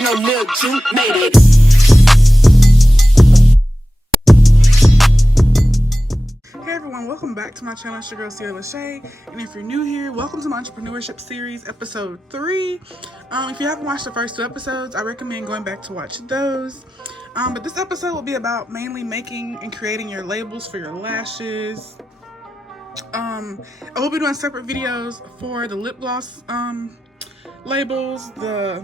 no milk, you made it. Hey everyone, welcome back to my channel. It's your girl Lashay, and if you're new here, welcome to my entrepreneurship series, episode 3. If you haven't watched the first 2 episodes, I recommend going back to watch those. But this episode will be about mainly making and creating your labels for your lashes. I will be doing separate videos for the lip gloss labels, the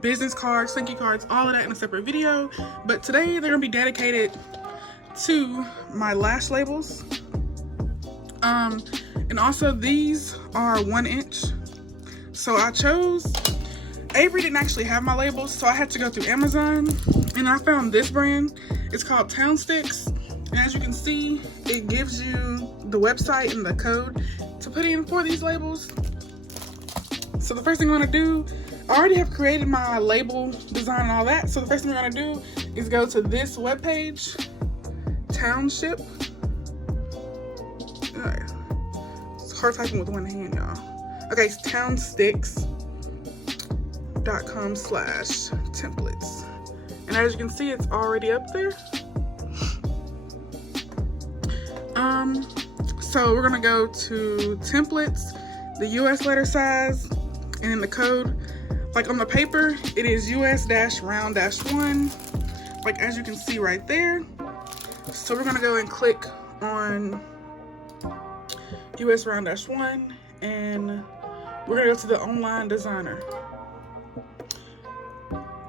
business cards, thank you cards, all of that in a separate video. But today they're gonna be dedicated to my lash labels. And also these are 1 inch. So I chose, Avery didn't actually have my labels, so I had to go through Amazon and I found this brand. It's called Town Sticks. And as you can see, it gives you the website and the code to put in for these labels. So the first thing I'm gonna do, I already have created my label design and all that. So the first thing we're gonna do is go to this webpage, Township. It's hard typing with one hand, y'all. Okay, it's townsticks.com/templates. And as you can see, it's already up there. So we're gonna go to templates, the US letter size, and then the code. Like on the paper, it is US-round-1, like as you can see right there. So we're gonna go and click on US-round-1, and we're gonna go to the online designer.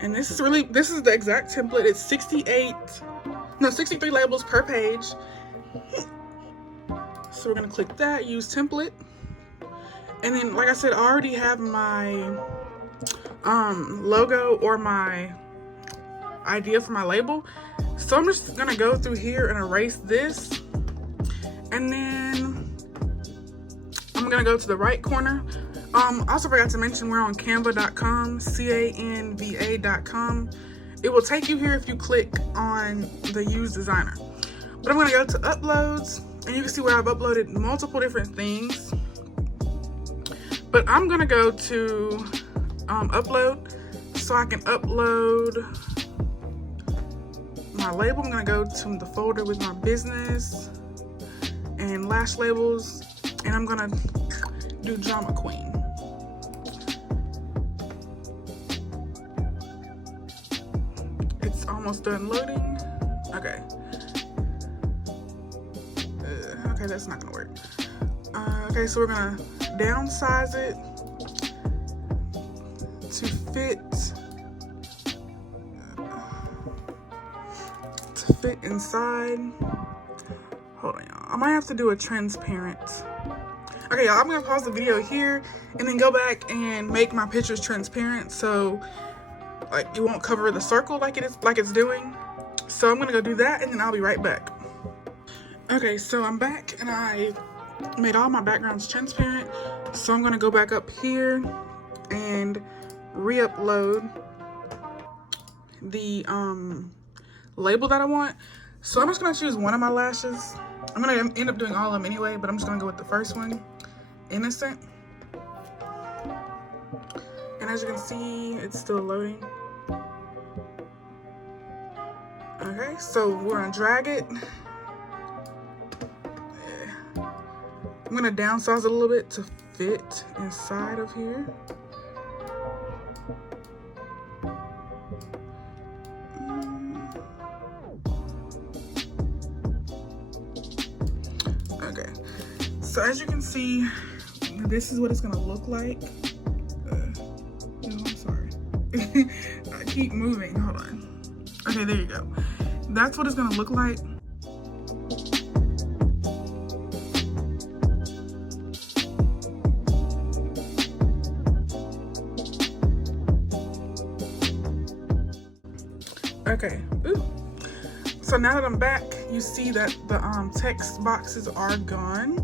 And this is the exact template. It's 63 labels per page. So we're gonna click that, use template. And then, like I said, I already have my logo or my idea for my label. So I'm just gonna go through here and erase this. And then I'm gonna go to the right corner. Also forgot to mention we're on canva.com, canva.com. It will take you here if you click on the use designer. But I'm gonna go to uploads, and you can see where I've uploaded multiple different things. But I'm gonna go to upload, so I can upload my label. I'm gonna go to the folder with my business and lash labels, and I'm gonna do Drama Queen. It's almost done loading. Okay. Okay, that's not gonna work. Okay, so we're gonna downsize it to fit inside. Hold on, y'all. I might have to do a transparent. Okay, y'all, I'm gonna pause the video here and then go back and make my pictures transparent, so like it won't cover the circle like it's doing. So I'm gonna go do that, and then I'll be right back. Okay, so I'm back and I made all my backgrounds transparent. So I'm gonna go back up here and re-upload the label that I want. So I'm just gonna choose one of my lashes. I'm gonna end up doing all of them anyway, but I'm just gonna go with the first one, Innocent. And as you can see, it's still loading. Okay, so we're gonna drag it. I'm gonna downsize it a little bit to fit inside of here. Okay, so as you can see, this is what it's gonna look like. No, I'm sorry. I keep moving, hold on. Okay, there you go. That's what it's gonna look like. Okay, ooh. So now that I'm back, you see that the text boxes are gone.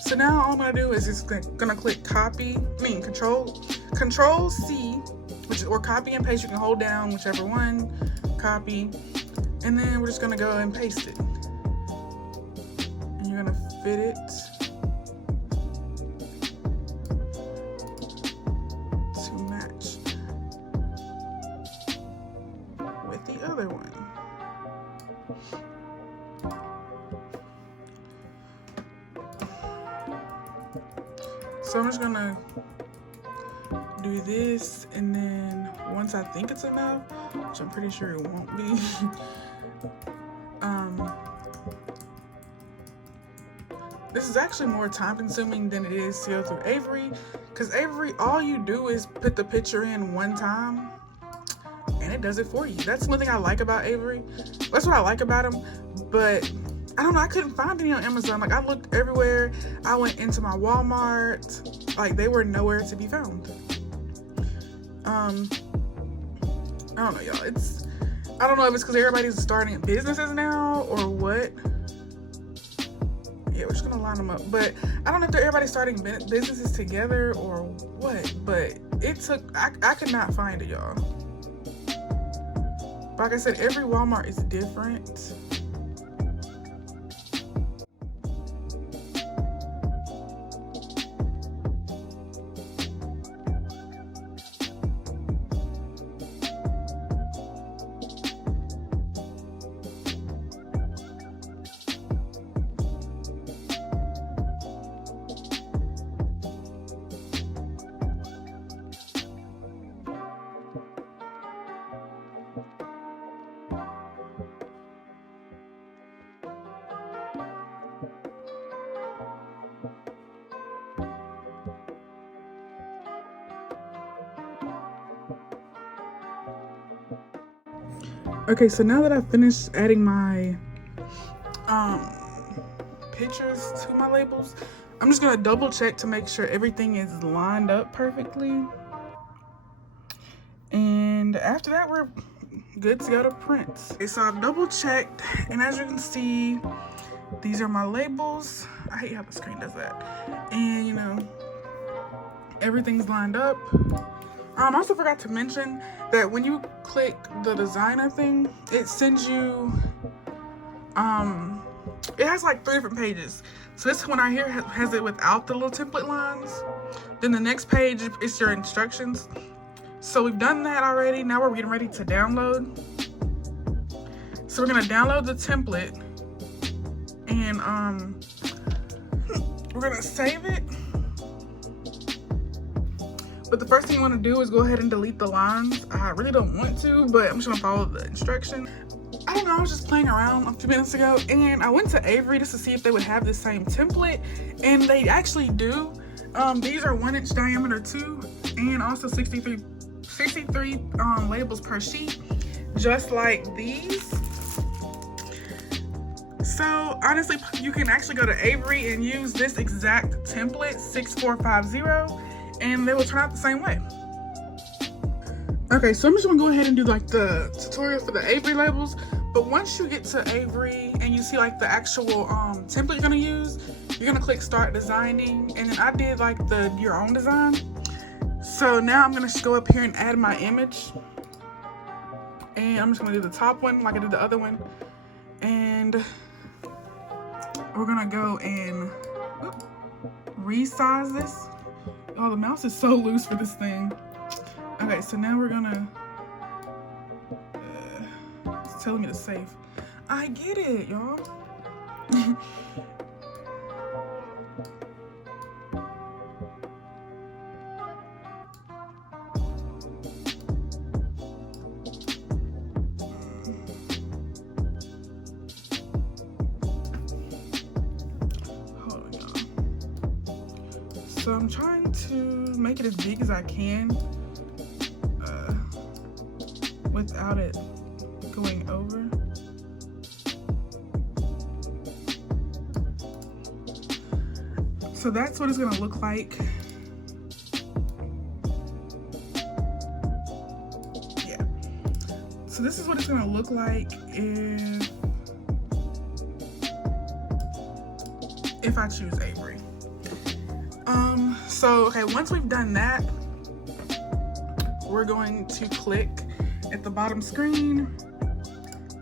So now all I'm gonna do is just gonna click Control C, or copy and paste. You can hold down whichever one, copy, and then we're just gonna go and paste it. And you're gonna fit it to match. So I'm just gonna do this, and then once I think it's enough, which I'm pretty sure it won't be, this is actually more time consuming than it is to go through Avery, because Avery, all you do is put the picture in one time and it does it for you. That's one thing I like about Avery. That's what I like about him. But I don't know, I couldn't find any on Amazon. Like, I looked everywhere. I went into my Walmart. Like, they were nowhere to be found. I don't know, y'all. I don't know if it's because everybody's starting businesses now or what. Yeah, we're just gonna line them up. But I don't know if everybody's starting businesses together or what. But it took, I could not find it, y'all. Like I said, every Walmart is different. Okay, so now that I've finished adding my pictures to my labels, I'm just gonna double check to make sure everything is lined up perfectly. And after that, we're good to go to print. Okay, so I've double checked, and as you can see, these are my labels. I hate how the screen does that. And you know, everything's lined up. I also forgot to mention that when you click the designer thing, it sends you, it has like 3 different pages. So this one right here has it without the little template lines. Then the next page is your instructions. So we've done that already. Now we're getting ready to download. So we're gonna download the template, and we're gonna save it. But the first thing you want to do is go ahead and delete the lines. I really don't want to, but I'm just gonna follow the instruction. I don't know, I was just playing around a few minutes ago, and I went to Avery just to see if they would have the same template, and they actually do. These are 1-inch diameter too, and also 63 labels per sheet, just like these. So honestly, you can actually go to Avery and use this exact template, 6450, and they will turn out the same way. Okay, so I'm just gonna go ahead and do like the tutorial for the Avery labels. But once you get to Avery and you see like the actual template you're gonna use, you're gonna click start designing, and then I did like your own design. So now I'm gonna go up here and add my image, and I'm just gonna do the top one like I did the other one, and we're gonna go and resize this. Oh, the mouse is so loose for this thing. Okay, so now we're gonna, it's telling me to save. I get it, y'all. So I'm trying to make it as big as I can without it going over. So that's what it's gonna look like. Yeah. So this is what it's gonna look like if I choose Avery. So, okay, once we've done that, we're going to click at the bottom screen,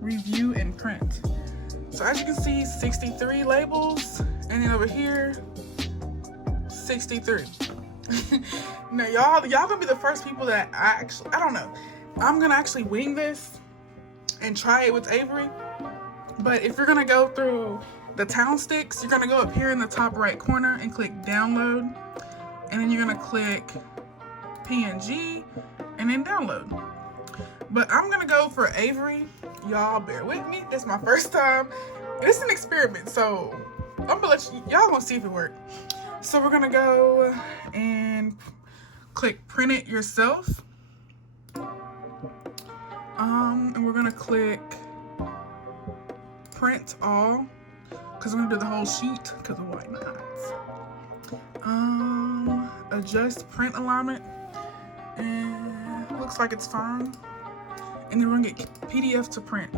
review and print. So as you can see, 63 labels, and then over here, 63. Now y'all gonna be the first people that I don't know. I'm gonna actually wing this and try it with Avery. But if you're gonna go through the town sticks, you're gonna go up here in the top right corner and click download. and then you're gonna click PNG and then download. But I'm gonna go for Avery. Y'all bear with me. This is my first time. It's an experiment, so I'm gonna let y'all gonna see if it works. So we're gonna go and click print it yourself. And we're gonna click print all, because we're gonna do the whole sheet, because why not? Adjust print alignment, and looks like it's fine. And then we're gonna get PDF to print,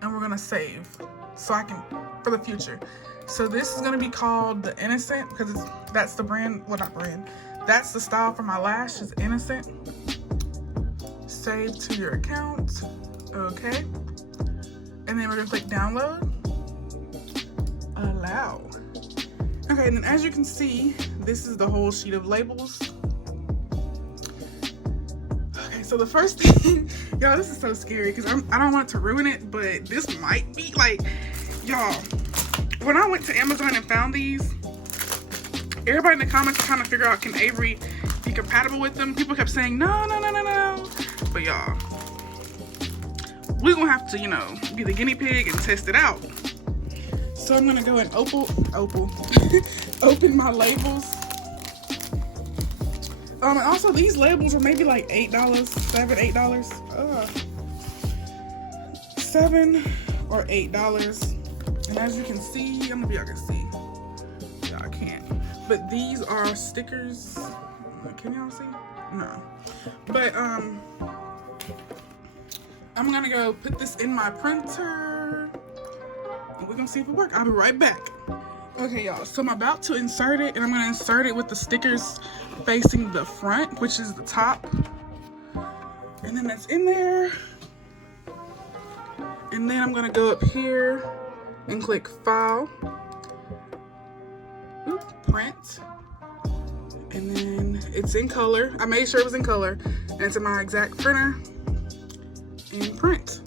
and we're gonna save so I can, for the future. So this is gonna be called the Innocent, because that's the brand, well, not brand, that's the style for my lash, is Innocent. Save to your account. Okay. And then we're gonna click download. Allow. Okay, and then as you can see, this is the whole sheet of labels. Okay, so the first thing, y'all, this is so scary because I don't want to ruin it, but this might be like, y'all, when I went to Amazon and found these, everybody in the comments were trying to figure out, can Avery be compatible with them? People kept saying, no. But y'all, we're gonna have to, you know, be the guinea pig and test it out. So I'm gonna go and open my labels. And also these labels are maybe like $8, $7, $8. $7 or $8. And as you can see, I don't know if y'all can see. Yeah, I can't. But these are stickers. Can y'all see? No. But I'm gonna go put this in my printer and we're gonna see if it works. I'll be right back. Okay, y'all, so I'm about to insert it, and I'm gonna insert it with the stickers facing the front, which is the top. And then that's in there. And then I'm gonna go up here and click File. Print. And then it's in color. I made sure it was in color. And it's in my exact printer. And print.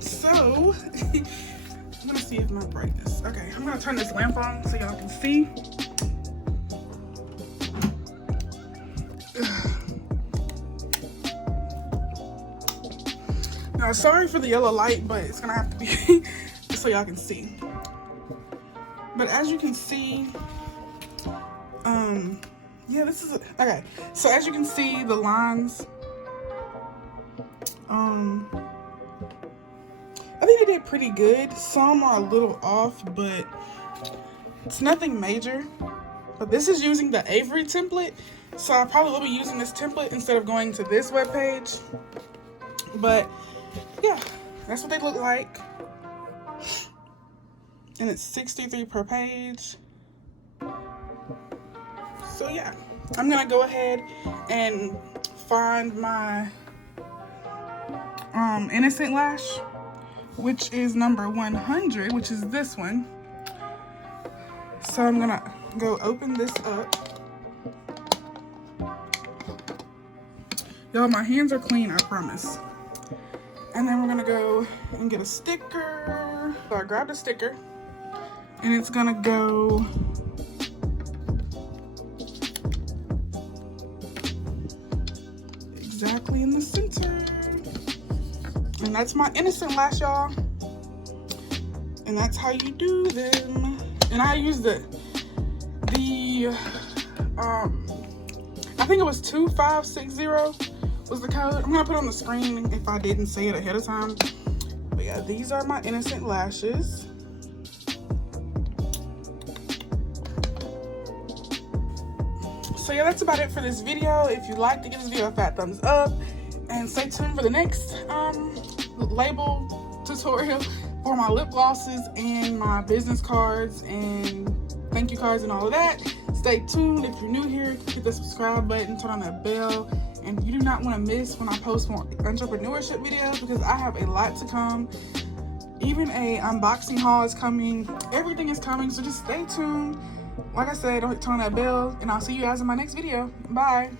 So, I'm gonna see if my brightness. Okay, I'm gonna turn this lamp on so y'all can see. Now, sorry for the yellow light, but it's gonna have to be so y'all can see. But as you can see, yeah, this is okay. So as you can see, the lines, I think they did pretty good. Some are a little off, but it's nothing major. But this is using the Avery template, so I probably will be using this template instead of going to this webpage. But yeah, that's what they look like. And it's $63 per page. So yeah, I'm gonna go ahead and find my Innocent lash, which is number 100, which is this one. So I'm gonna go open this up. Y'all, my hands are clean, I promise. And then we're gonna go and get a sticker. So I grabbed a sticker, and it's gonna go exactly in the center. And that's my Innocent lash, y'all. And that's how you do them. And I used I think it was 2560 was the code. I'm gonna put it on the screen if I didn't say it ahead of time. But yeah, these are my Innocent lashes. So yeah, that's about it for this video. If you'd like to give this video a fat thumbs up, and stay tuned for the next label tutorial. for my lip glosses and my business cards and thank you cards and all of that. Stay tuned. If you're new here, hit the subscribe button, turn on that bell, and you do not want to miss when I post more entrepreneurship videos, because I have a lot to come. Even a unboxing haul is coming. Everything is coming, so just stay tuned. Like I said, don't turn on that bell, and I'll see you guys in my next video. Bye.